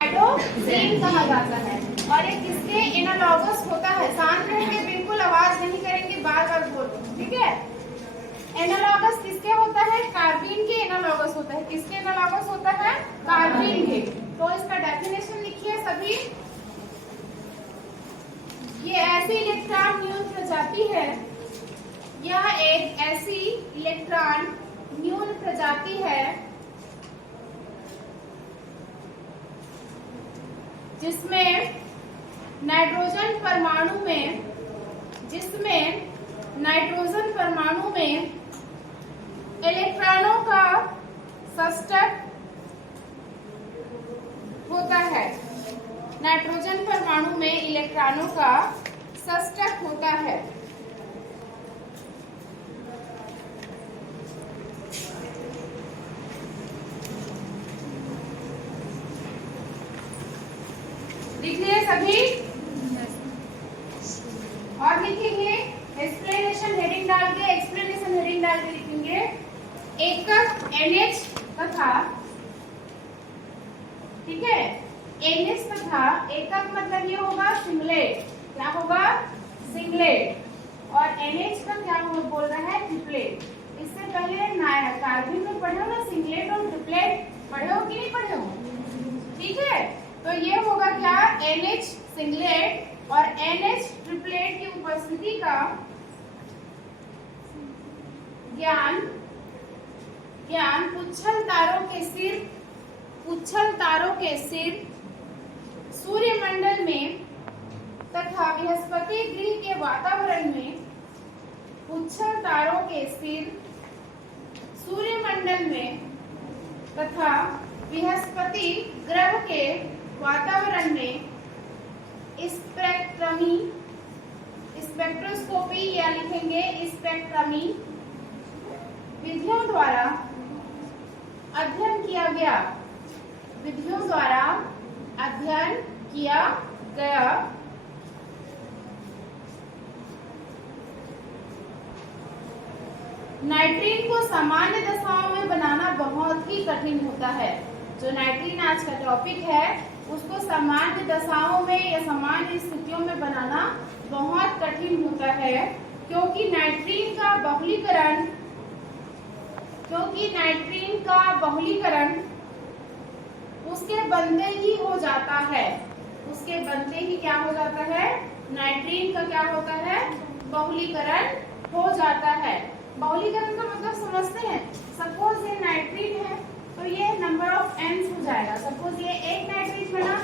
Nitrogen कहा जाता है और ये किसके एनालॉगस होता है। शांत रहेंगे, बिल्कुल आवाज नहीं करेंगे, बार बार बोलो, ठीक है। एनालॉगस किसके होता है? कार्बीन के एनालॉगस होता है। किसके एनालॉगस होता है? कार्बीन के। तो इसका डेफिनेशन लिखिए सभी। ये ऐसी इलेक्ट्रॉन न्यून प्रजाति है, यह एक ऐसी इलेक्ट्रॉन न्यून प्रजाति है जिसमें नाइट्रोजन परमाणु में इलेक्ट्रॉनों का षष्टक होता है। नाइट्रोजन परमाणु में इलेक्ट्रॉनों का षष्टक होता है। लिख लिए सभी? और लिखेंगे एक्सप्लेनेशन हेडिंग डाल के लिखेंगे एकक NH तथा, ठीक है, NH तथा एकक मतलब ये होगा सिंगलेट। क्या होगा? सिंगलेट। और NH का क्या बोल रहा है? ट्रिपलेट। इससे पहले कार्बन में पढ़े हो ना, सिंगलेट और ट्रिपलेट पढ़े हो कि नहीं पढ़े हो? ठीक है, तो ये होगा क्या? NH सिंगलेट और NH ट्रिपलेट की उपस्थिति का ज्ञान पुच्छल तारों के सिर सूर्यमंडल में तथा बृहस्पति ग्रह के वातावरण में, पुच्छल तारों के सिर सूर्यमंडल में तथा बृहस्पति ग्रह के वातावरण में स्पेक्ट्रोस्कोपी या लिखेंगे स्पेक्ट्रमी विधियों द्वारा अध्ययन किया गया। नाइट्रीन को सामान्य दशाओं में बनाना बहुत ही कठिन होता है। जो नाइट्रीन आज का टॉपिक है उसको सामान्य दशाओं में या सामान्य स्थितियों में बनाना बहुत कठिन होता है, क्योंकि नाइट्रीन का बहुलीकरण उसके बनते ही हो जाता है। उसके बनते ही क्या हो जाता है? नाइट्रीन का क्या होता है? बहुलीकरण हो जाता है। बहुलीकरण का मतलब समझते हैं? सपोज ये नाइट्रीन है तो ये नंबर ऑफ एन्स हो जाएगा। सपोज ये एक नाइट्रीन बना,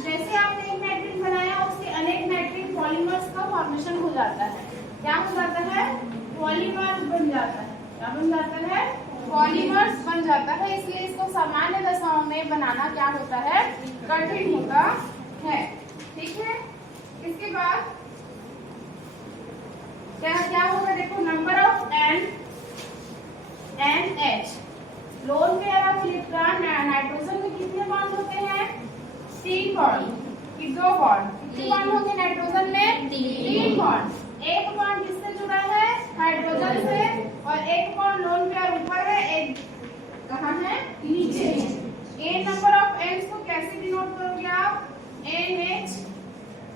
जैसे आपने एक नाइट्रीन बनाया उसके अनेक नाइट्रीन पॉलीमर्स का फॉर्मेशन हो जाता है। क्या हो जाता है? पॉलीमर्स बन जाता है। क्या बन जाता है? पॉलीमर्स बन जाता है। इसलिए इसको सामान्य दशाओं में बनाना क्या होता है? कठिन होता है। ठीक है, इसके बाद क्या होगा? देखो, number of NH lone pair of electron nitrogen में कितने बॉन्ड होते हैं? 3 बॉन्ड कि 2 बॉन्ड? कितने बॉन्ड होंगे नाइट्रोजन में? 3 बॉन्ड। एक बॉन्ड किससे जुड़ा है? हाइड्रोजन से। और एक बॉन्ड लोन पेयर ऊपर है, एक कहाँ है? नीचे है। ए नंबर ऑफ एन्स को कैसे डिनोट करोगे आप? NH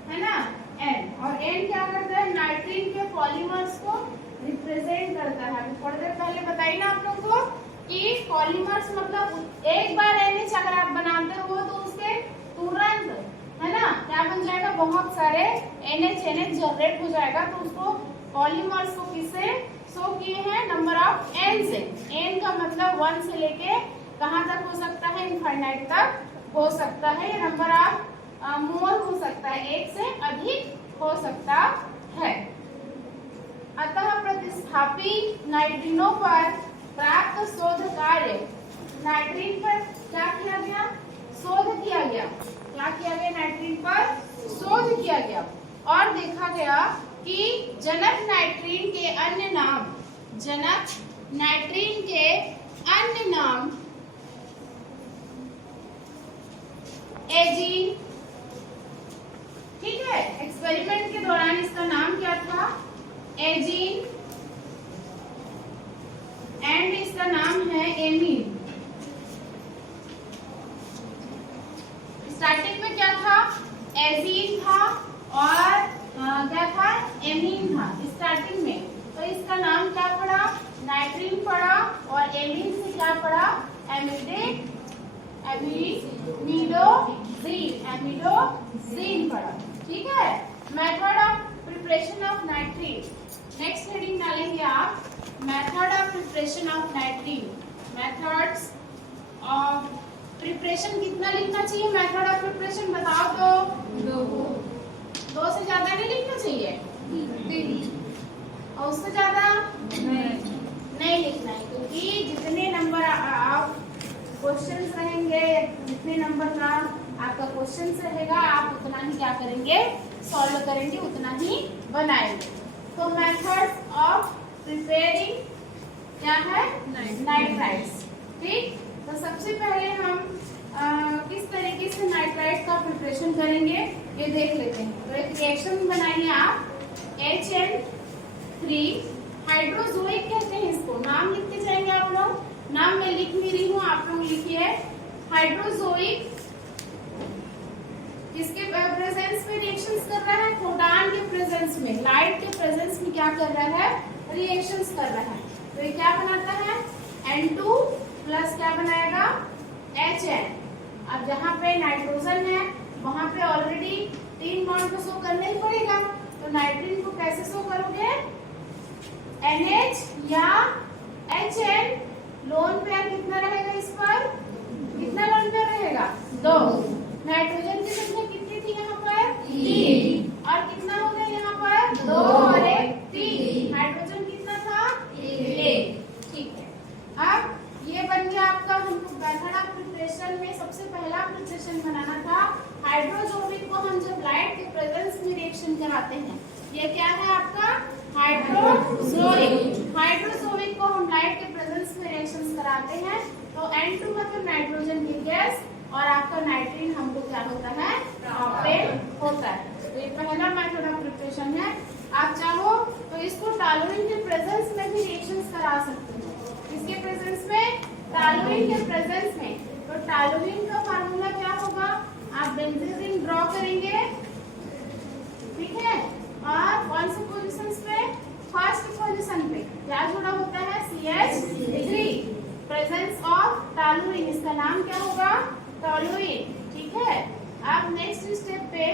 है ना, N। और N क्या करता है? नाइट्रीन के पॉलीमर्स को रिप्रेजेंट करता है। थोड़ी देर पहले बताई ना आप लोगों को कि पॉलीमर्स मतलब एक बार NH अगर आप बनाते हो तो उसके तुरंत, है ना, क्या बन जाएगा? बहुत सारे NH जनरेट हो जाएगा। तो उसको पॉलीमर्स को किससे शो किए हैं? नंबर ऑफ N से। N का मतलब 1 से लेके कहाँ तक हो सकता है? इनफाइनाइट तक हो सकता है। ये नंबर ऑफ मोर हो सकता है, 1 से अधिक हो सकता है। अतः प्रतिस्थापी नाइट्रिनों पर प्राप्त शोध कार्य, नाइट्रीन पर क्या किया गया? शोध किया गया। क्या किया गया? नाइट्रीन पर शोध किया गया और देखा गया कि जनक नाइट्रीन के अन्य नाम एजीन, ठीक है। एक्सपेरिमेंट के दौरान इसका नाम क्या था? एजीन। एंड इसका नाम है एमीन। स्टार्टिंग में क्या था, एजीन था और क्या था, एमीन था स्टार्टिंग में। तो इसका नाम क्या पड़ा, नाइट्रीन पड़ा, और एमीन से क्या पड़ा, एमिडोजीन पड़ा। ठीक है। Method of preparation of नाइट्रीन, next heading डालेंगे आप, method of preparation of नाइट्रीन। Methods of preparation कितना लिखना चाहिए, मेथड ऑफ प्रिपरेशन बताओ तो, दो से ज्यादा नहीं लिखना चाहिए, और उससे ज्यादा नहीं लिखना है, क्योंकि जितने नंबर आप क्वेश्चंस रहेंगे, जितने नंबर का आपका क्वेश्चंस रहेगा, आप उतना ही क्या करेंगे, सॉल्व करेंगे, उतना ही बनाएंगे। तो मेथड्स ऑफ प्रिपेयरिंग क्या है, नाइट्राइट्स। ठीक, तो सबसे पहले हम किस तरीके से नाइट्राइट का प्रिपरेशन करेंगे ये देख लेते हैं। तो एक रिएक्शन बनाइए आप, HN3 हाइड्रोजोइक कहते हैं इसको, नाम लिखते जाएंगे आप लोग, नाम मैं लिख नहीं रही हूँ, आप लोग लिखिए। हाइड्रोजोइक किसके प्रेजेंस में रिएक्शंस कर रहा है, प्रोटॉन के प्रेजेंस में, लाइट के प्रेजेंस में क्या कर रहा है, रिएक्शंस कर रहा है। तो ये क्या बनाता है, N2 प्लस क्या बनाएगा, HN। अब जहाँ पे नाइट्रोजन है वहां पे ऑलरेडी 3 बॉन्ड को शो करना ही पड़ेगा, तो नाइट्रीन को कैसे शो करोगे, NH या HN। लोन पेयर कितना रहेगा इस पर, कितना लोन पेयर रहेगा, 2। नाइट्रोजन की संख्या कितनी थी यहाँ पर, 3, और कितना हो गया यहाँ पर, 2 और 1 3। हाइड्रोजन कितना था, 1। ठीक है, अब ये बन गया आपका, हमको मेथड ऑफ प्रिपरेशन में सबसे पहला प्रिपरेशन बनाना था हाइड्रोजोइक को हम जब लाइट के प्रेजेंस में रिएक्शन कराते हैं। ये क्या है आपका, हाइड्रोजोइक। हाइड्रोजोइक को हम लाइट के प्रेजेंस में रिएक्शंस कराते हैं, तो N2 मतलब नाइट्रोजन की गैस, और आपका नाइट्रीन हमको क्या होता है, प्रोपेन होता है। तो ये पहला मेथड ऑफ प्रिपरेशन है। आप चाहो तो इसको टॉलुइन के प्रेजेंस में भी रिएक्शंस करा सकते हैं। इसके प्रेजेंस में, टॉलुइन के प्रेजेंस में, तो टॉलुइन का फार्मूला क्या होगा, आप बेंजीन ड्रॉ करेंगे, ठीक है, और कौन से पोजीशंस पे, फर्स्ट पोजीशन पे क्या जुड़ा होता है, CH3, प्रेजेंस ऑफ टॉलुइन, इसका नाम क्या होगा, टॉलुइन। ठीक है, आप नेक्स्ट स्टेप पे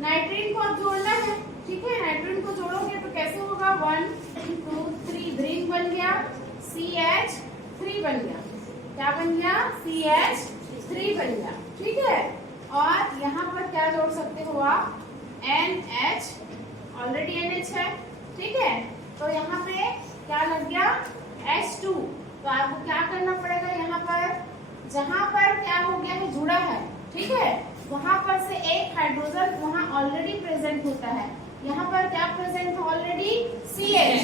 नाइट्रीन को अब जोड़ना है। ठीक है, नाइट्रीन को जोड़ोगे तो कैसे होगा, 1 2 3 ब्रिंग बन गया, CH3 बन गया, क्या बन गया, CH3 बन गया। ठीक है, और यहाँ पर क्या जोड़ सकते हो आप, NH, ऑलरेडी NH है। ठीक है, तो यहाँ पे क्या लग गया, H2। तो आपको क्या करना पड़ेगा, यहाँ पर जहाँ पर क्या हो गया है, जुड़ा है, ठीक है, वहां पर से एक हाइड्रोजन वहां ऑलरेडी प्रेजेंट होता है। यहाँ पर क्या प्रेजेंट है, ऑलरेडी CH।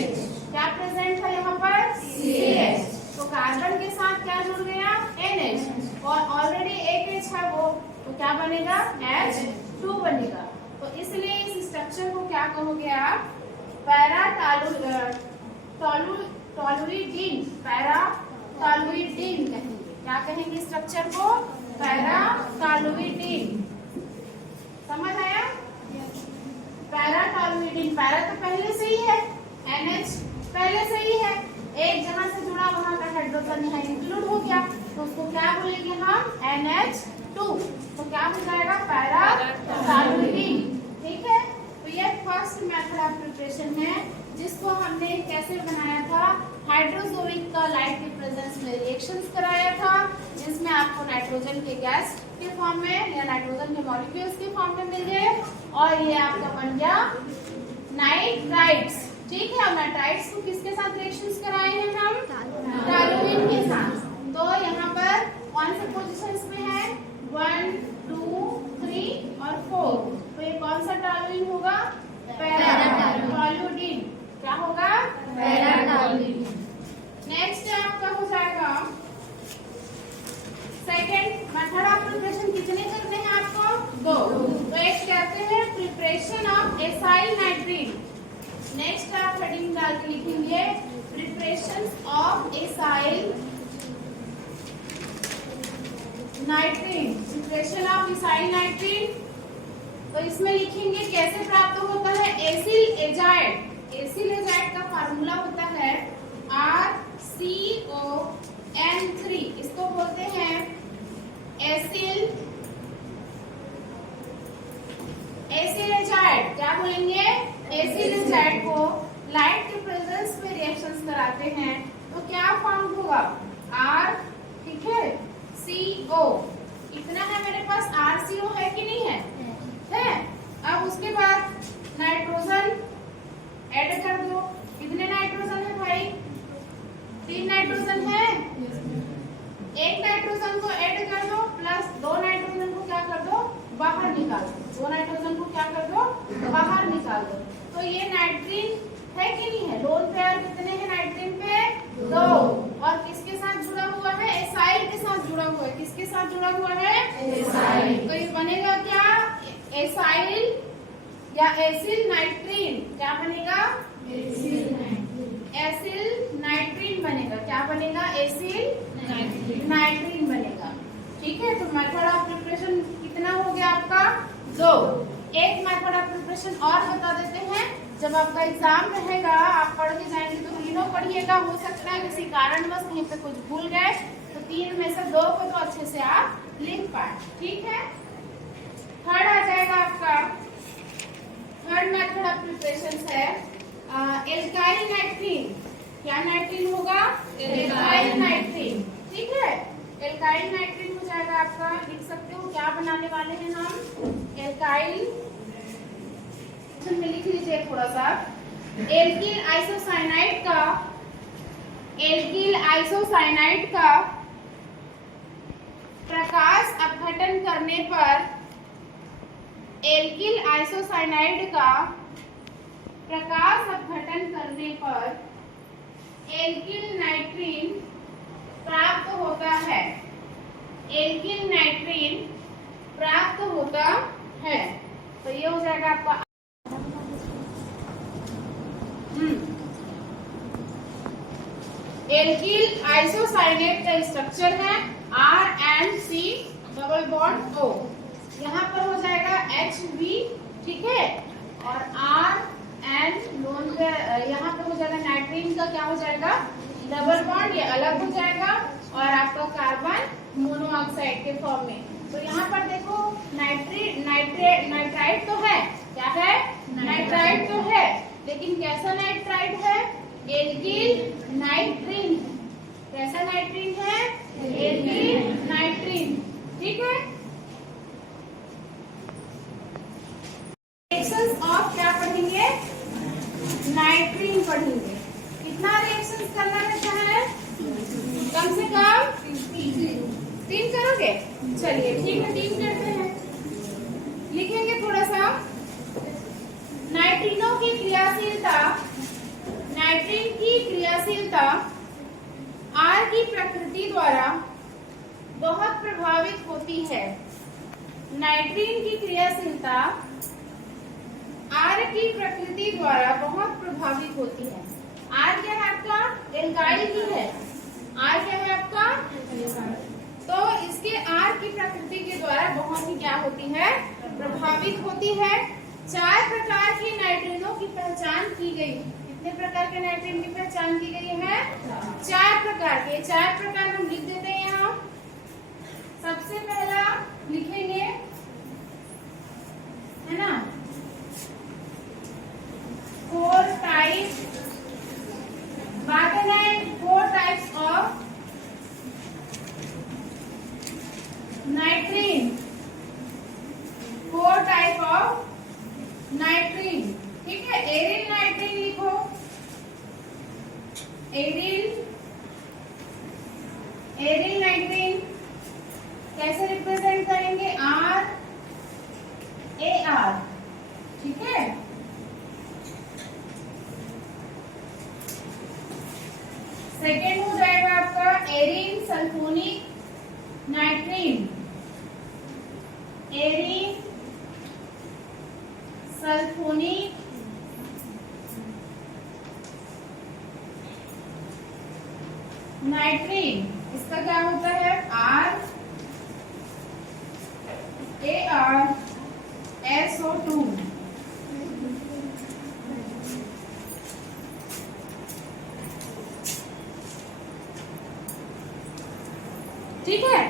क्या प्रेजेंट है यहाँ पर, CH। तो कार्बन के साथ क्या जुड़ गया, NH, और ऑलरेडी एक H है वो, तो क्या बनेगा, H2 बनेगा। तो इसलिए इस स्ट्रक्चर को क्या कहोगे आप, पैरा टॉलुइडीन, पैरा टॉलुइडीन कहेंगे। क्या कहेंगे स्ट्रक्चर को, पैरा टॉलुइडीन। समझ आया, पैरा टॉलुइडीन, पैरा तो पहले से ही है, NH पहले से ही है, एक जहां से जुड़ा वहां का हाइड्रोजन यहाँ इंक्लूड हो गया, तो उसको क्या बोलेंगे हम, NH2। तो क्या हो जाएगा, पैरा टॉलुइडीन। ठीक है, तो ये फर्स्ट मेथड ऑफ प्रिपरेशन है, जिसको हमने कैसे बनाया था, हाइड्रोजोइक का लाइट के प्रेजेंस में रिएक्शंस कराया था, जिसमें आपको नाइट्रोजन के गैस के फॉर्म में या नाइट्रोजन के मॉलिक्यूल्स के फॉर्म में मिल गए, और ये आपका बन गया नाइट्राइट्स। ठीक है, और नाइट्राइट्स को किसके साथ रिएक्शंस कराए हैं हम, टॉलुइन के साथ। तो यहाँ पर कौन से पोजीशंस में है, 1 2 3 और 4। तो ये कौन सा टॉलुइन होगा, पैरा टॉलुइडीन। क्या होगा, पैरा टॉलुइडीन। नेक्स्ट आपका हो जाएगा सेकंड मेथड ऑफ प्रिपरेशन। कितने करने हैं आपको, 2। तो एक कहते हैं preparation of acyl nitrene. Next आप हेडिंग डाल के लिखेंगे, preparation of acyl nitrene, preparation of acyl nitrene. तो इसमें लिखेंगे कैसे प्राप्त होता है, एसिल एजाइड। एसिल एजाइड का फार्मूला होता है RCON3। इसको बोलते हैं एसिल एजाइड। क्या बोलेंगे, एसिल एजाइड को लाइट के प्रेजेंस में रिएक्शंस कराते हैं तो क्या फॉर्म होगा, R, ठीक है, CO। इतना है मेरे पास, RCO है कि नहीं है, है। अब उसके बाद नाइट्रोजन ऐड कर दो। कितने नाइट्रोजन है भाई, 3 नाइट्रोजन है। एक नाइट्रोजन को ऐड कर दो प्लस 2 नाइट्रोजन को क्या कर दो, बाहर निकाल दो। 2 नाइट्रोजन को क्या कर दो, बाहर निकाल दो। तो ये नाइट्रीन है कि नहीं है, लोन पेयर कितने हैं नाइट्रीन पे, 2। और किसके साथ जुड़ा हुआ है, एसाइल के साथ जुड़ा हुआ है। किसके साथ जुड़ा हुआ है, एसाइल। तो ये बनेगा क्या, एसाइल या एसिल नाइट्रीन। क्या बनेगा, एसिल नाइट्रीन बनेगा। क्या बनेगा, एसिल नाइट्रीन बनेगा। ठीक है, तो मेथड ऑफ प्रिपरेशन कितना हो गया आपका, 2। एक मेथड ऑफ प्रिपरेशन और बता देते हैं, जब आपका एग्जाम रहेगा आप पढ़ के जाएंगे तो तीनों पढ़िएगा। हो सकता है किसी कारणवश कहीं पे कुछ भूल गए तो 3 में से 2 को तो अच्छे से आप लिख पाए। ठीक है, थर्ड आ जाएगा आपका, थर्ड मेथड ऑफ प्रिपरेशन है एल्काइल नाइट्रीन। क्या नाइट्रीन होगा, एल्काइल नाइट्रीन। ठीक है, एल्काइल नाइट्रीन हो जाएगा आपका, लिख सकते हो क्या बनाने वाले हैं हम, एल्काइल में लिख लीजिए थोड़ा सा। एल्किल आइसोसाइनाइड का प्रकाश अपघटन करने पर, एल्किल आइसोसाइनाइड का प्रकाश अपघटन करने पर एल्किल नाइट्रीन प्राप्त होता है। एल्किल नाइट्रीन प्राप्त होता है। तो ये हो जाएगा आपका एल्किल आइसोसाइनेट का स्ट्रक्चर है RNC डबल बॉन्ड O। यहाँ पर हो जाएगा HB, ठीक है, और RN लोन पे यहाँ पर हो जाएगा नाइट्रीन का क्या हो जाएगा, डबल बॉन्ड, ये अलग हो जाएगा और आपका कार्बन मोनोऑक्साइड के फॉर्म में। तो यहाँ पर देखो नाइट्राइड तो है, क्या है, नाइट्राइड तो है, लेकिन कैसा नाइट्राइड है, एल्किल नाइट्रीन। कैसा नाइट्रीन है, एल्किल नाइट्रीन। ठीक है, रिएक्शंस ऑफ क्या पढ़ेंगे, नाइट्रीन पढ़ेंगे। कितना रिएक्शंस करना रहता है, कम से कम 3 करोगे। चलिए ठीक है, 3 करते हैं। लिखेंगे थोड़ा सा, नाइट्रीनों की क्रियाशीलता, नाइट्रीन की क्रियाशीलता R की प्रकृति द्वारा बहुत प्रभावित होती है। नाइट्रीन की क्रियाशीलता R की प्रकृति द्वारा बहुत प्रभावित होती है। R क्या है आपका, एल्काइल ही है। R क्या है आपका, तो इसके R की प्रकृति के द्वारा बहुत ही क्या होती है, प्रभावित होती है। 4 प्रकार के नाइट्रीनों की पहचान की गई। कितने प्रकार के नाइट्रीन की पहचान की गई है, 4 प्रकार के। 4 प्रकार हम लिख देते हैं यहाँ। सबसे पहला लिखेंगे, है ना, 4 टाइप, बात है 4 टाइप्स ऑफ नाइट्रीन। 4 टाइप ऑफ नाइट्रीन, ठीक है। एरिल नाइट्रीन लिखो, एरिल नाइट्रीन कैसे रिप्रेजेंट करेंगे, RAR, ठीक है। सेकेंड हो जाएगा आपका arene sulfonic nitrene, arene sulfonic nitrene. इसका क्या होता है, ArSO2। ठीक है,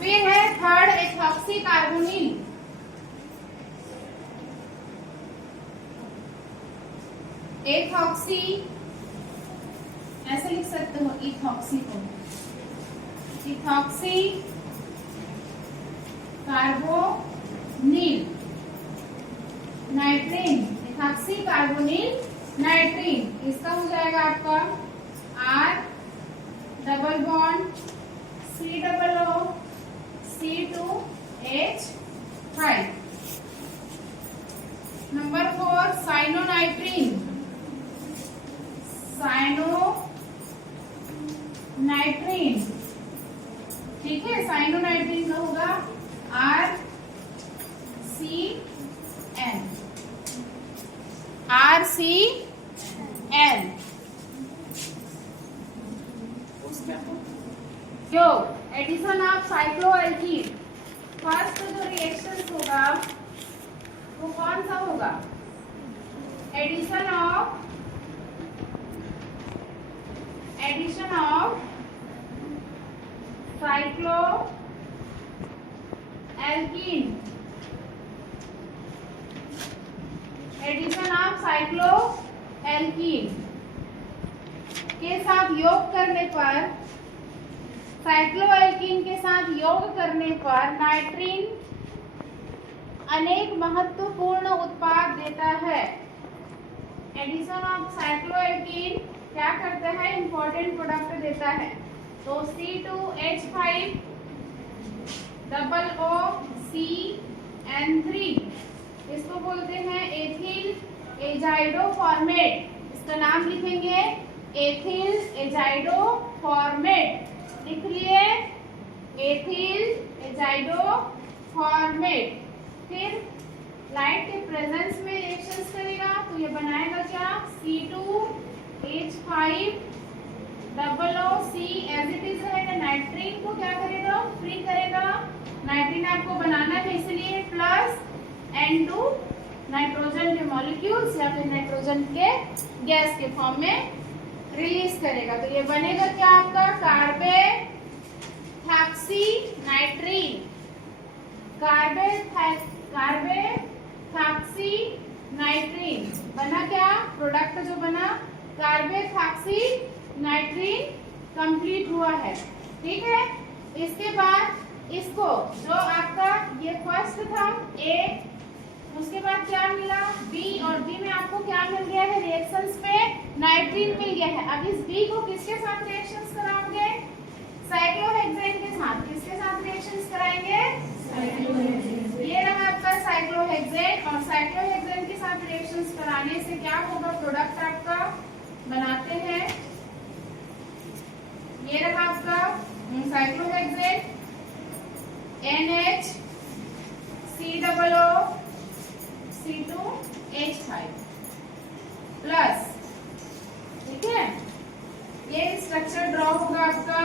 फिर है थर्ड एथॉक्सी कार्बोनिल। एथॉक्सी ऐसे लिख सकते हो, इथॉक्सी को, ethoxy carbonyl nitrene, ethoxy carbonyl nitrene. इसका हो जाएगा आपका R double bond COO C2H5। Number 4 cyanonitrene, cyanonitrene. ठीक है, साइनोनाइट्रीन का होगा RCN। जो एडिशन ऑफ साइक्लोएल्कीन, फर्स्ट जो रिएक्शन होगा वो कौन सा होगा? Addition of cycloalkene, addition of cycloalkene के साथ योग करने पर, साइक्लोएल्कीन के साथ योग करने पर नाइट्रीन अनेक महत्वपूर्ण उत्पाद देता है। एडिशन ऑफ साइक्लोएल्कीन क्या करता है? इंपॉर्टेंट प्रोडक्ट देता है। तो C2H5 डबल OCN3, इसको बोलते हैं एथिल एजाइडो फॉर्मेट। इसका नाम लिखेंगे एथिल एजाइडो फॉर्मेट। लिख लिए, एथिल एजाइडो फॉर्मेट। फिर लाइट के प्रेजेंस में रिएक्शंस करेगा तो ये बनाएगा क्या? C2H5 double OC as it is रहेगा। नाइट्रीन को क्या करेगा? फ्री करेगा। नाइट्रीन आपको बनाना है, इसलिए प्लस N2 नाइट्रोजन के मॉलिक्यूल्स या फिर नाइट्रोजन के गैस के फॉर्म में रिलीज करेगा। तो ये बनेगा क्या आपका? कार्बेथॉक्सीनाइट्रीन। कार्बेथॉक्सीनाइट्रीन बना क्या? प्रोडक्ट जो बना कार्बेथॉक्सीनाइट्रीन कंप्लीट हुआ है। ठीक है, इसके बाद इसको जो आपका ये फर्स्ट था A, उसके बाद क्या मिला? B, और B में आपको क्या मिल गया है? रिएक्शंस पे नाइट्रीन मिल गया है। अब इस B को किसके साथ रिएक्शंस कराओगे? साइक्लोहेक्सेन के साथ। किसके साथ रिएक्शंस कराएंगे? ये रहा आपका साइक्लोहेक्सेन, और साइक्लोहेक्सेन के साथ रिएक्शंस कराने से क्या होगा? प्रोडक्ट आपका बनाते हैं, ये रहा आपका साइक्लोहेक्सेन NHCOO C2H5 प्लस। ठीक है, ये स्ट्रक्चर ड्रॉ होगा आपका।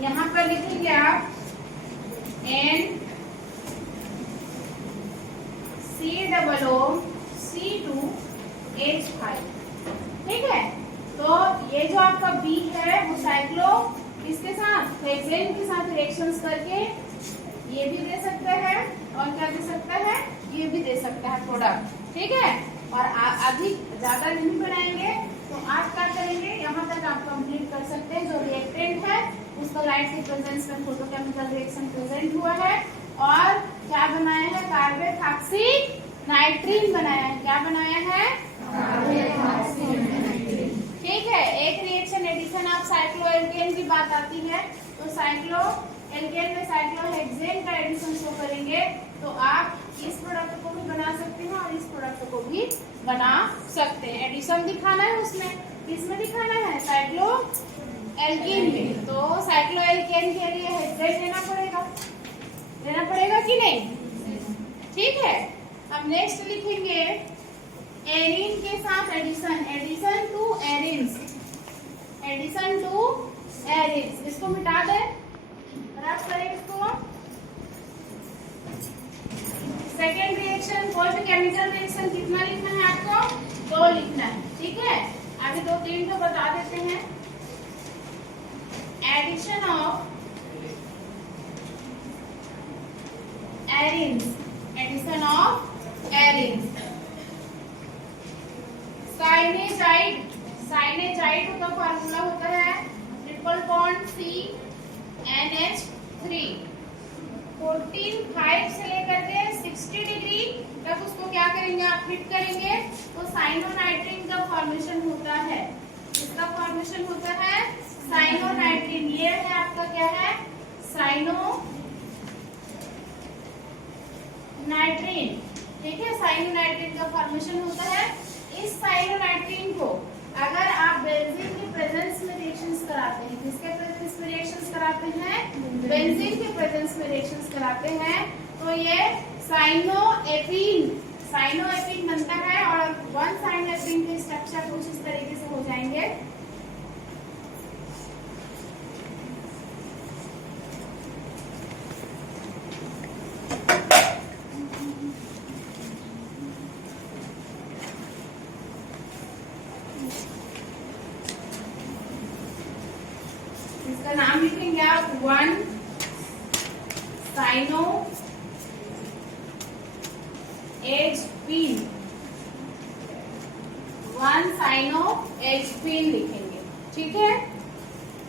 यहाँ पर लिखेंगे आप NCOO C2H5। ठीक है, तो ये जो आपका B है वो साइक्लो इसके साथ हेक्सेन के साथ रिएक्शंस करके ये भी दे सकता है, और क्या दे सकता है? ये भी दे सकता है प्रोडक्ट। ठीक है, और अधिक ज्यादा नहीं बनाएंगे तो आप क्या करेंगे? यहाँ तक आप कंप्लीट कर सकते हैं। जो रिएक्टेंट है उसको लाइट के प्रेजेंस में फोटोकेमिकल रिएक्शन प्रेजेंट हुआ है, और क्या बनाया है? कार्बेथॉक्सीनाइट्रीन बनाया है। क्या बनाया है? ठीक है, एक रिएक्शन एडिशन ऑफ साइक्लोएल्केन की बात आती है तो साइक्लोएल्केन में साइक्लोहेक्सेन का एडिशन शो करेंगे तो आप इस प्रोडक्ट को भी बना सकते हैं और इस प्रोडक्ट को भी बना सकते हैं। एडिशन दिखाना है उसमें, किसमें दिखाना है? साइक्लो एल्कीन में, तो साइक्लो एल्केन के लिए हेक्सेन लेना पड़ेगा कि नहीं? ठीक है। अब नेक्स्ट लिखेंगे एरीन के साथ addition, addition to arenes, addition to arenes. इसको मिटा दे, रफ करें इसको। सेकेंड रिएक्शन, कोई भी केमिकल रिएक्शन कितना लिखना है आपको? 2 लिखना है, ठीक है। आगे 2-3 तो बता देते हैं। Addition of arenes, addition of arenes. साइनेजाइड, साइनेजाइड का फार्मूला होता है ट्रिपल बॉन्ड CnH3। 14-5 से लेकर के 60 डिग्री तक उसको क्या करेंगे आप? हिट करेंगे तो साइनोनाइट्रिन का फॉर्मेशन होता है। इसका फॉर्मेशन होता है साइनोनाइट्रिन। ये है आपका क्या है? साइनोनाइट्रिन, ठीक है। साइनोनाइट्रिन का फॉर्मेशन होता है। इस साइनोनाइट्रिन को अगर आप बेंजीन के प्रेजेंस में रिएक्शंस कराते हैं, किसके प्रेजेंस में रिएक्शंस कराते हैं? बेंजीन के प्रेजेंस में रिएक्शंस कराते हैं, तो ये साइनोएपीन, साइनोएपीन बनता है। और 1 साइनोएपीन के स्ट्रक्चर कुछ इस तरीके से हो जाएंगे। इसका नाम लिखेंगे आप 1 साइनो एचपीन, 1 साइनो एचपीन लिखेंगे, ठीक है।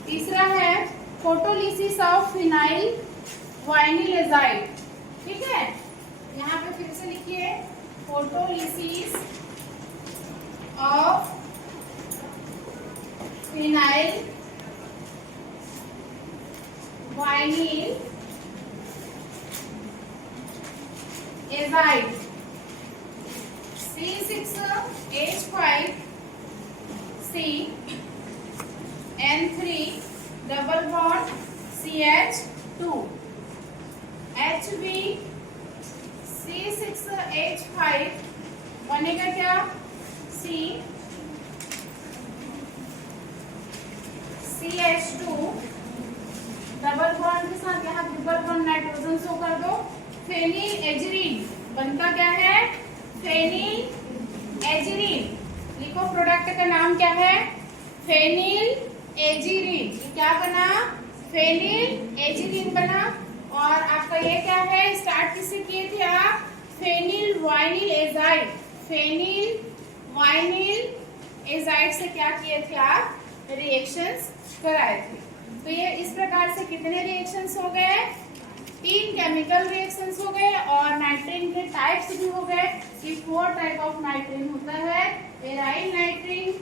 तीसरा है photolysis of phenyl vinyl azide, ठीक है। यहाँ पे फिर से लिखिए photolysis of phenyl vinyl azide, C6H5 CN3 double bond CH2 HB C6H5 बनेगा क्या? CH2 डबल बॉन्ड के साथ यहाँ ट्रिपल बॉन्ड नाइट्रोजन शो कर दो। फेनिल एजरीन बनता क्या है? फेनिल एजरीन। लिखो प्रोडक्ट का नाम क्या है? फेनिल एजरीन। क्या बना? फेनिल एजरीन बना। और आपका ये क्या है? स्टार्ट किससे किए थे आप? Phenyl vinyl azide, phenyl vinyl azide से क्या किए थे आप? रिएक्शंस कराए थे। तो ये इस प्रकार से कितने रिएक्शंस हो गए? 3 केमिकल रिएक्शंस हो गए और नाइट्रिन के टाइप्स भी हो गए। ये 4 टाइप ऑफ नाइट्रिन होता है, एराइल नाइट्रिन,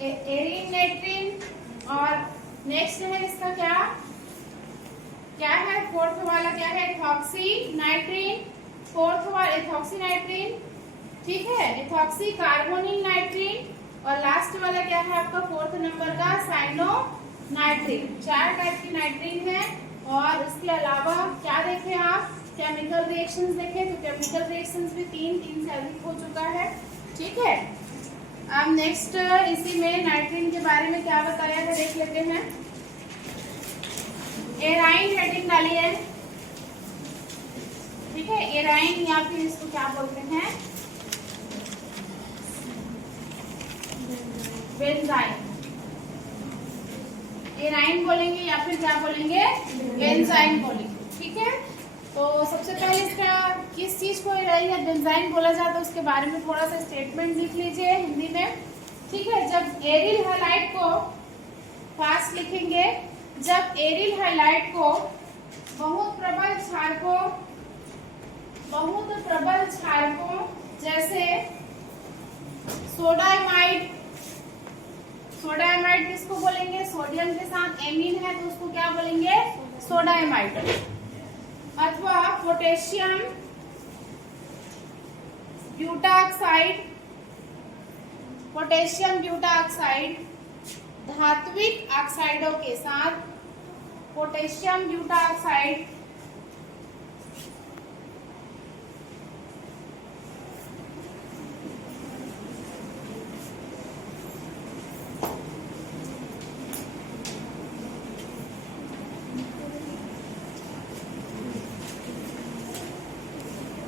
एरिन नाइट्रिन। और नेक्स्ट है इसका क्या है? 4th वाला क्या है? एथॉक्सी नाइट्रिन, 4th वाला एथॉक्सी नाइट्रिन, ठीक है। Ethoxy carbonyl nitrene. और लास्ट वाला क्या है आपका 4th नंबर का? साइनो नाइट्रिन। 4 टाइप की नाइट्रिन है। और इसके अलावा क्या देखें आप? केमिकल रिएक्शंस देखें तो केमिकल रिएक्शंस भी 3 से अधिक हो चुका है, ठीक है। अब नेक्स्ट इसी में नाइट्रिन के बारे में क्या बताया है देख लेते हैं। एराइन हेडिंग डाली है, ठीक है। एराइन या फिर इसको क्या बोलते हैं? बेंजाइन। एराइन बोलेंगे या फिर क्या बोलेंगे? बेंजाइन बोलेंगे, ठीक है। तो सबसे पहले इसका किस चीज को एराइन या बेंजाइन बोला जाता है उसके बारे में थोड़ा सा स्टेटमेंट लिख लीजिए हिंदी में, ठीक है। जब एरिल हैलाइड को फास्ट लिखेंगे, जब एरिल हैलाइड को बहुत प्रबल क्षारकों जैसे सोडाइमाइड, सोडाइमाइड किसको बोलेंगे? सोडियम के साथ एमीन है तो उसको क्या बोलेंगे? सोडाइमाइड। अथवा पोटेशियम ब्यूटाऑक्साइड, पोटेशियम ब्यूटाऑक्साइड धात्विक ऑक्साइडों के साथ पोटेशियम ब्यूटाऑक्साइड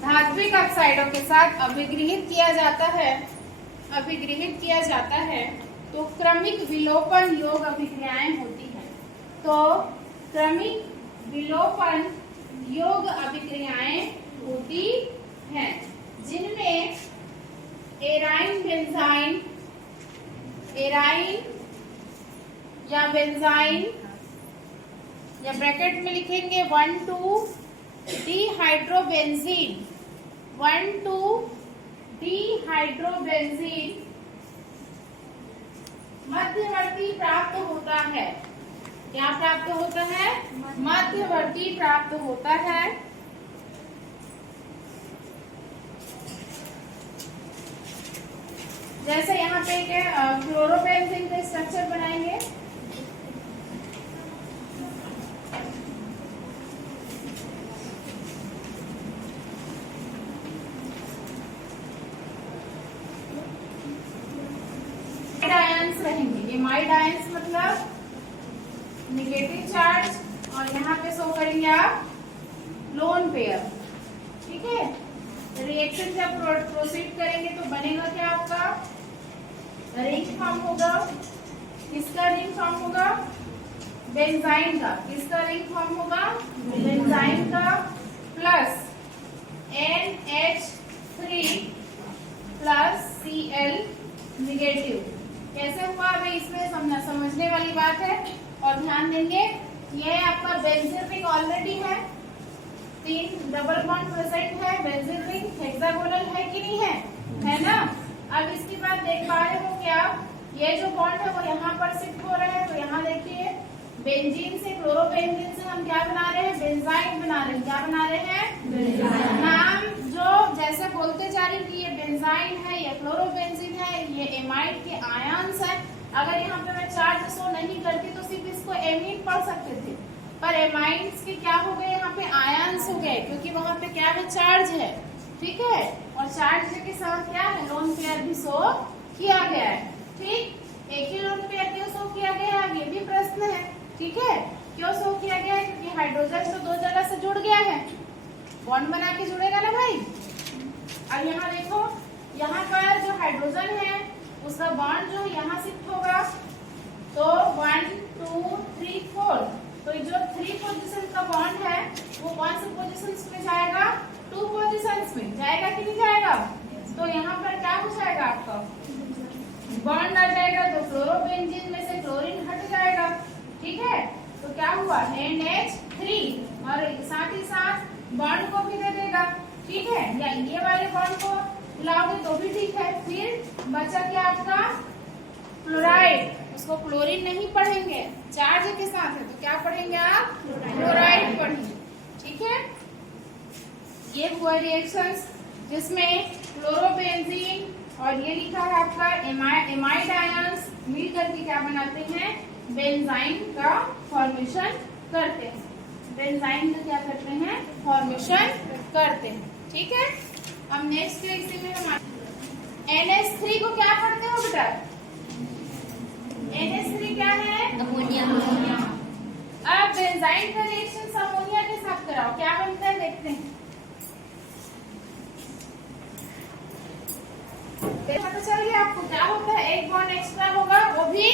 धात्विक ऑक्साइडों के साथ अभिगृहित किया जाता है तो क्रमिक विलोपन योग अभिक्रियाएं होती हैं। तो क्रमिक विलोपन योग अभिक्रियाएं होती हैं जिनमें एराइन या बेंजाइन या ब्रैकेट में लिखेंगे 1,2-डिहाइड्रोबेंजीन मध्यवर्ती प्राप्त होता है। क्या प्राप्त होता है? मध्यवर्ती प्राप्त होता है। जैसे यहाँ पे क्लोरोबेंजीन का स्ट्रक्चर बनाएंगे। रहेंगे एमाइड आयंस मतलब नेगेटिव चार्ज और यहाँ पे शो करेंगे आप लोन पेयर। ठीक है, रिएक्शन जब प्रोसीड करेंगे तो बनेगा क्या आपका रिंग फॉर्म होगा। किसका रिंग फॉर्म होगा? बेंजाइन का। किसका रिंग फॉर्म होगा? बेंजाइन का plus NH3 plus Cl negative. कैसे हुआ अभी इसमें समझने वाली बात है और ध्यान देंगे। यह आपका बेंजीन रिंग ऑलरेडी है, 3 डबल बॉन्ड प्रेजेंट है। बेंजीन रिंग हेक्सागोनल है कि नहीं है? है ना। अब इसके बाद देख पा रहे हो क्या ये जो बॉन्ड है वो यहाँ पर शिफ्ट हो रहा है। तो यहाँ देखिए बेंजीन से क्लोरोबेंजीन से हम क्या बना रहे हैं? बेंजाइन बना रहे हैं। क्या बना रहे हैं? नाम जो जैसे बोलते जा रही कि ये बेंजाइन है, ये क्लोरोबेंजीन है, ये एमाइड के आयंस है। अगर यहाँ पे मैं चार्ज शो नहीं करती तो सिर्फ इसको एमीन पढ़ सकते थे, पर एमाइड्स के क्या हो गए? यहाँ पे आयंस हो गए क्योंकि वहां पे क्या है? चार्ज है। ठीक है, और चार्ज के साथ क्या है? लोन पेयर भी शो किया गया है। ठीक, एक ही लोन पेयर क्यों शो किया गया है? ये भी प्रश्न है। ठीक है, क्यों शो किया गया है? क्योंकि हाइड्रोजन तो 2 जगह से जुड़ गया है, बॉन्ड बना के जुड़ेगा ना भाई। अब यहाँ देखो, यहाँ पर जो हाइड्रोजन है उसका बॉन्ड जो यहाँ शिफ्ट होगा तो 1 2 3 4। तो जो 3 पोजीशन का बॉन्ड है वो कौन से पोजीशंस में जाएगा? 2 पोजीशंस में जाएगा कि नहीं जाएगा? तो यहाँ पर क्या हो जाएगा? आपका बॉन्ड आ जाएगा तो क्लोरोबेंजीन में से क्लोरीन हट जाएगा। ठीक है, तो क्या हुआ? NH3 और साथ ही साथ बॉन्ड को भी दे देगा। ठीक है, या ये वाले बॉन्ड को लाओगे तो भी ठीक है। फिर बचा क्या आपका? क्लोराइड। उसको क्लोरीन नहीं पढ़ेंगे, चार्ज के साथ है तो क्या पढ़ेंगे आप? क्लोराइड पढ़ेंगे। ठीक है, ये हुआ रिएक्शंस जिसमें क्लोरोबेंजीन और ये लिखा है आपका एमाइड आयंस मिल करके क्या बनाते हैं? बेंजाइन का फॉर्मेशन करते हैं। बेंजाइन का क्या करते हैं? फॉर्मेशन करते हैं। ठीक है, अब नेक्स्ट इसी में हम NH3 को क्या पढ़ते हो बेटा? NH3 क्या है? अमोनिया। अब बेंजाइन का रिएक्शन अमोनिया के साथ कराओ, क्या बनता है देखते हैं। पता चल गया आपको क्या होता है? एक बॉन्ड एक्स्ट्रा होगा, वो भी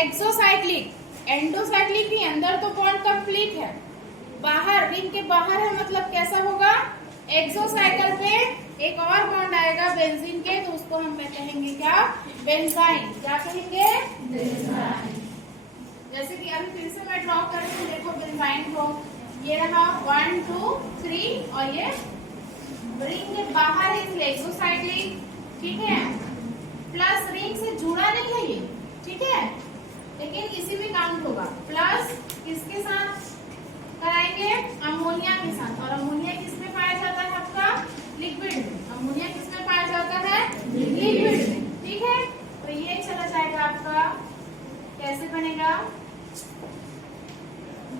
एक्सोसाइक्लिक। एंडोसाइक्लिक नहीं, अंदर तो बॉन्ड कंप्लीट है, बाहर रिंग के बाहर है, मतलब कैसा होगा? एक्सोसाइकल पे एक और बॉन्ड आएगा बेंजीन के, तो उसको हम कहेंगे क्या? बेंजाइन। क्या कहेंगे? बेंजाइन। जैसे कि अभी फिर से मैं ड्रॉ कर रही हूँ, देखो बेंजाइन को, ये रहा 1 2 3 और ये रिंग के बाहर है इसलिए एक्सोसाइक्लिक। ठीक है, प्लस रिंग से जुड़ा नहीं है ये। ठीक है, लेकिन इसी में काउंट होगा। प्लस किसके साथ कराएंगे? अमोनिया के साथ। और अमोनिया किसमें पाया जाता है? आपका लिक्विड में। अमोनिया किसमें पाया जाता है? लिक्विड में। ठीक है, तो ये चला जाएगा आपका कैसे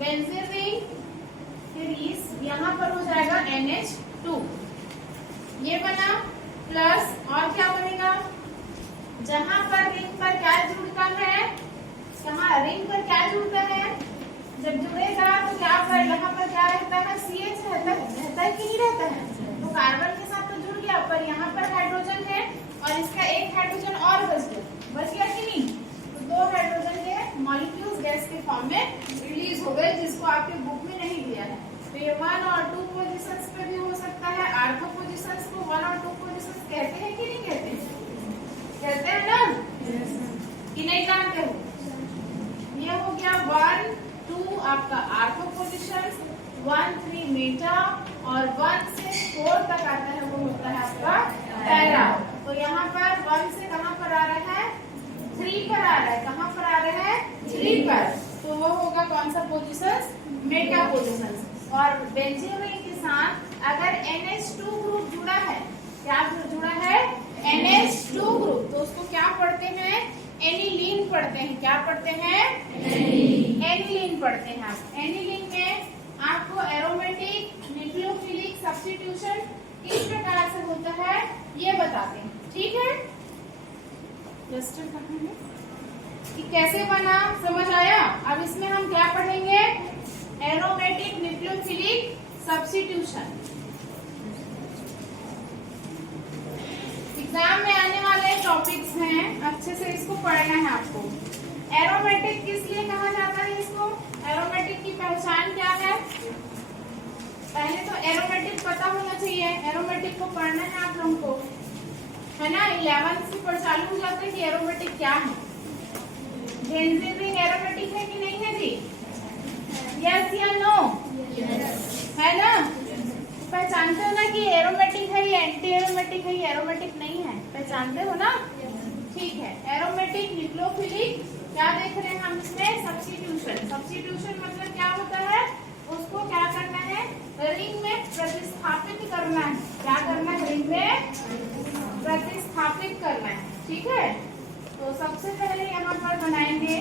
बेंजीन रिंग, फिर इस यहाँ पर हो जाएगा NH2, ये बना प्लस, और क्या बनेगा, जहां पर रिंग पर क्या जुड़ता है, यहाँ रिंग पर क्या जुड़ता है, जब जुड़ेगा तो क्या पर यहाँ पर क्या रहता है, CH रहता है कि नहीं रहता है, तो कार्बन के साथ तो जुड़ गया, पर यहाँ पर हाइड्रोजन है और इसका एक हाइड्रोजन और बच गया कि नहीं, तो दो हाइड्रोजन के मॉलिक्यूल्स गैस के फॉर्म में रिलीज हो गए, जिसको आपके बुक में नहीं दिया है। तो ये 1 और 2 पोजीशंस पे भी हो सकता है, आर्थो पोजीशंस को 1 और 2 पोजीशंस कहते हैं कि नहीं कहते हैं ना, कि नहीं जानते हो। ये हो गया 1 2 आपका आर्थो पोजीशंस, 1 3 मेटा, और 1 से 4 तक आता है वो होता है आपका पैरा। तो यहाँ पर 1 से कहाँ पर आ रहा है, 3 पर आ रहा है, कहाँ पर आ रहा है, 3 पर, तो वो होगा कौन सा पोजीशंस, मेटा पोजीशंस। और बेंजीन रिंग के साथ अगर NH2 ग्रुप जुड़ा है, क्या जुड़ा है, NH2 ग्रुप, तो उसको क्या पढ़ते हैं, एनिलीन पढ़ते हैं, क्या पढ़ते हैं, एनिलीन पढ़ते हैं आप। एनिलीन में आपको एरोमेटिक न्यूक्लियोफिलिक सब्स्टिट्यूशन किस प्रकार से होता है ये बताते हैं, ठीक है। कि कैसे बना, समझ आया। अब इसमें हम क्या पढ़ेंगे, एरोमेटिक न्यूक्लियोफिलिक सब्स्टिट्यूशन। एग्जाम में आने वाले टॉपिक्स हैं, अच्छे से इसको पढ़ना है आपको। एरोमेटिक किस लिए कहा जाता है इसको, एरोमेटिक की पहचान क्या है, पहले तो एरोमेटिक पता होना चाहिए, एरोमेटिक को पढ़ना है आप लोगों को, है ना। 11th से चालू हो जाता है कि एरोमेटिक क्या है। बेंजीन रिंग एरोमेटिक है कि नहीं है जी, यस या नो, है ना। पहचानते हो ना कि एरोमेटिक है या एंटी एरोमेटिक है, या एरोमेटिक नहीं है, पहचानते हो ना, ठीक है। एरोमेटिक न्यूक्लियोफिलिक, क्या देख रहे हैं हम इसमें, सब्स्टिट्यूशन। सब्स्टिट्यूशन मतलब क्या होता है, उसको क्या करना है, रिंग में प्रतिस्थापित करना है, क्या करना है, रिंग में प्रतिस्थापित करना है, ठीक है। तो सबसे पहले यहाँ पर बनाएंगे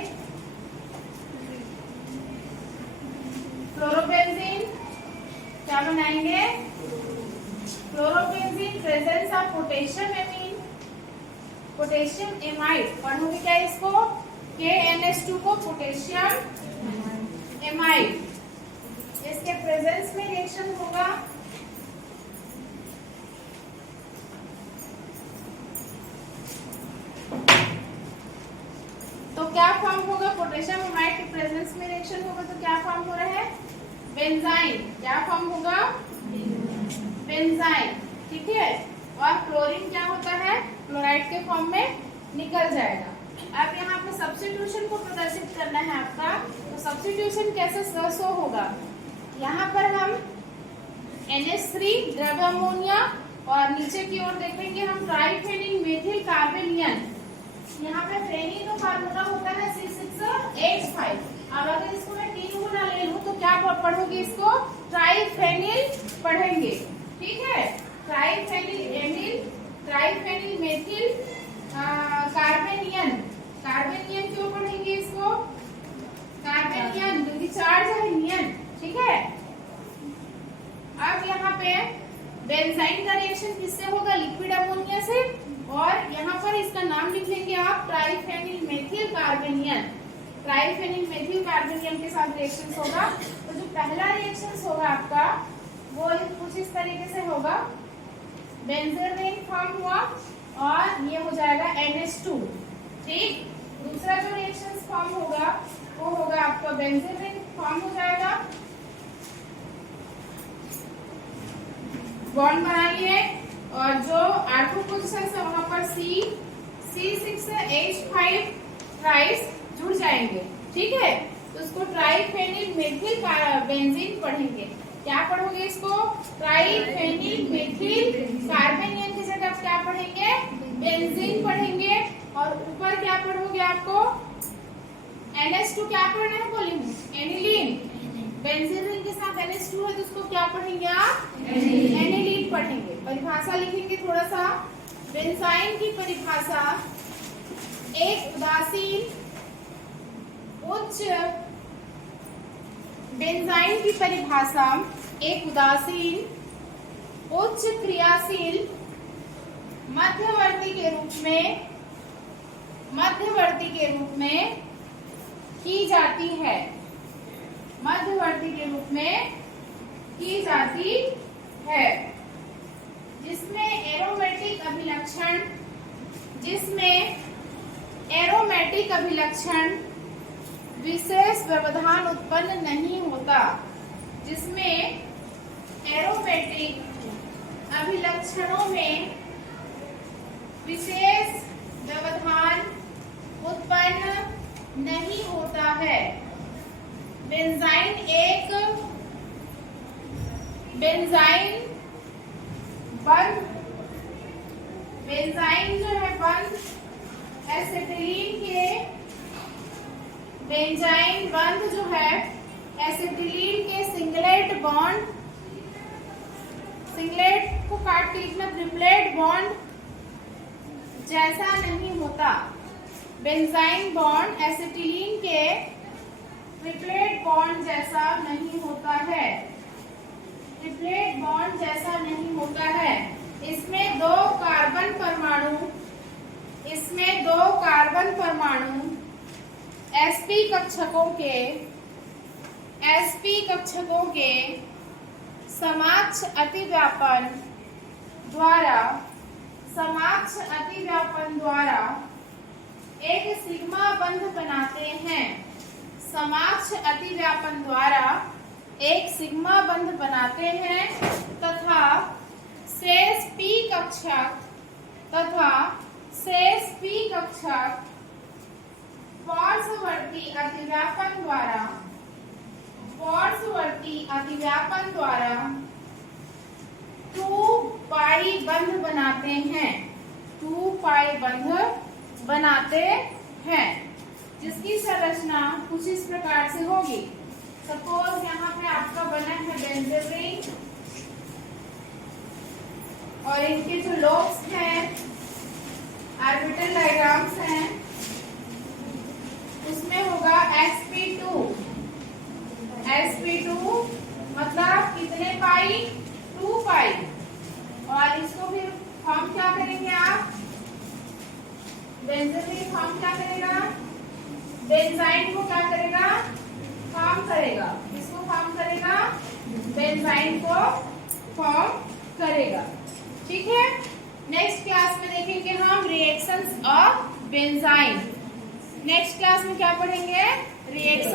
क्लोरोबेंजीन, क्या बनाएंगे, chlorobenzene presence of potassium amine, potassium amide, पढ़ोगे क्या इसको, KNH2 को पोटेशियम एमाइड, इसके प्रेजेंस में रिएक्शन होगा, तो क्या फॉर्म होगा, पोटेशियम एमाइड के प्रेजेंस में रिएक्शन होगा तो क्या फॉर्म हो रहा है, बेंजाइन, क्या फॉर्म होगा, बेंजाइन, ठीक है। और क्लोरीन क्या होता है, क्लोराइड के फॉर्म में निकल जाएगा। अब यहाँ पे सब्स्टिट्यूशन को प्रदर्शित करना है आपका, तो सब्स्टिट्यूशन कैसे शो होगा, यहाँ पर हम NH3 द्रव्य अमोनिया, और नीचे की ओर देखेंगे हम ट्राइफेनिल मेथिल कार्बेनियन, यहाँ पे फेनिल का फार्मूला होता है C6H5। अब अगर इसको मैं 3 गुना ले लूं तो क्या पढ़ोगे, इसको ट्राइफेनिल पढ़ेंगे, ठीक है। ट्राइफेनिल मेथिल कार्बेनियन, कार्बेनियन क्यों पढ़ेंगे इसको, कार्बेनियन क्योंकि चार्ज है नियन, ठीक है। अब यहाँ पे बेंजाइन का रिएक्शन किससे होगा, लिक्विड अमोनिया से, और यहाँ पर इसका नाम लिख लेंगे आप ट्राइफेनिल मेथिल कार्बेनियन, ट्राइफेनिल मेथिल कार्बेनियन के साथ रिएक्शन होगा। तो जो पहला रिएक्शन होगा आपका वो कुछ इस तरीके से होगा, बेंजीन रिंग फॉर्म हुआ और ये हो जाएगा NH2, ठीक। दूसरा जो रिएक्शन फॉर्म होगा वो होगा आपका बेंजीन रिंग फॉर्म हो जाएगा, बॉन्ड बना लिए, और जो आर्थो पोजीशन है वहां पर C6H5 ट्राइस जुड़ जाएंगे, ठीक है। तो उसको ट्राइफेनिल मेथिल बेंजीन पढ़ेंगे, क्या पढ़ोगे इसको, ट्राइफेनिल मेथिल कार्बेनियन की जगह क्या पढ़ेंगे, बेंजीन पढ़ेंगे, और ऊपर क्या पढ़ोगे, आपको NH2 क्या पढ़ना है, बोलेंगे एनिलीन, बेंजीन रिंग के साथ NH2 है तो उसको क्या पढ़ेंगे आप, एनिलीन पढ़ेंगे। परिभाषा लिखेंगे थोड़ा सा, बेंजाइन की परिभाषा, एक उदासीन उच्च बेंजाइन की परिभाषा एक उदासीन, उच्च क्रियाशील मध्यवर्ती के रूप में की जाती है। मध्यवर्ती के रूप में की जाती है जिसमें एरोमेटिक अभिलक्षण विशेष व्यवधान उत्पन्न नहीं होता। जिसमें एरोमेटिक अभिलक्षणों में विशेष व्यवधान उत्पन्न नहीं होता है। बेंजाइन जो है बंद एसिटिलीन के सिंगलेट को काट के लिखना, ट्रिपलेट बॉन्ड जैसा नहीं होता। बेंजाइन बॉन्ड एसिटिलीन के ट्रिपलेट बॉन्ड जैसा नहीं होता है। ट्रिपलेट बॉन्ड जैसा नहीं होता है। इसमें दो कार्बन परमाणु sp कक्षकों के समाक्ष अतिव्यापन द्वारा एक सिग्मा बंध बनाते हैं। समाक्ष अतिव्यापन द्वारा एक सिग्मा बंध बनाते हैं तथा शेष p कक्षक पार्श्ववर्ती अतिव्यापन द्वारा 2पाई बंध बनाते हैं। 2पाई बंध बनाते हैं जिसकी संरचना कुछ इस प्रकार से होगी। सपोज यहाँ पे आपका बना है बेंजीन रिंग और इनके जो लोब्स हैं, ऑर्बिटल डायग्राम्स हैं, उसमें होगा sp2 मतलब कितने पाई? 2 पाई। और इसको फिर फॉर्म क्या करेंगे आप? बेंजीन रिंग फॉर्म क्या करेगा? बेंजाइन को क्या करेगा? फॉर्म करेगा। इसको फॉर्म करेगा, बेंजाइन को फॉर्म करेगा। ठीक है, नेक्स्ट क्लास में देखेंगे हम reactions of benzene. Next class में क्या पढ़ेंगे? रिएक्शन